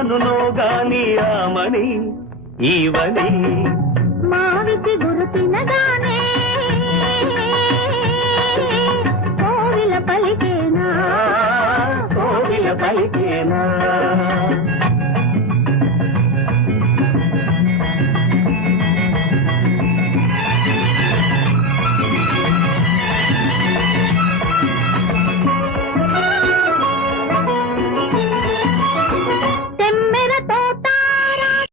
ఏమనునో గాని ఆమని ఈవని. మావి చిగురు తినగానే కోవిల పలికేనా? కోవిల పలికే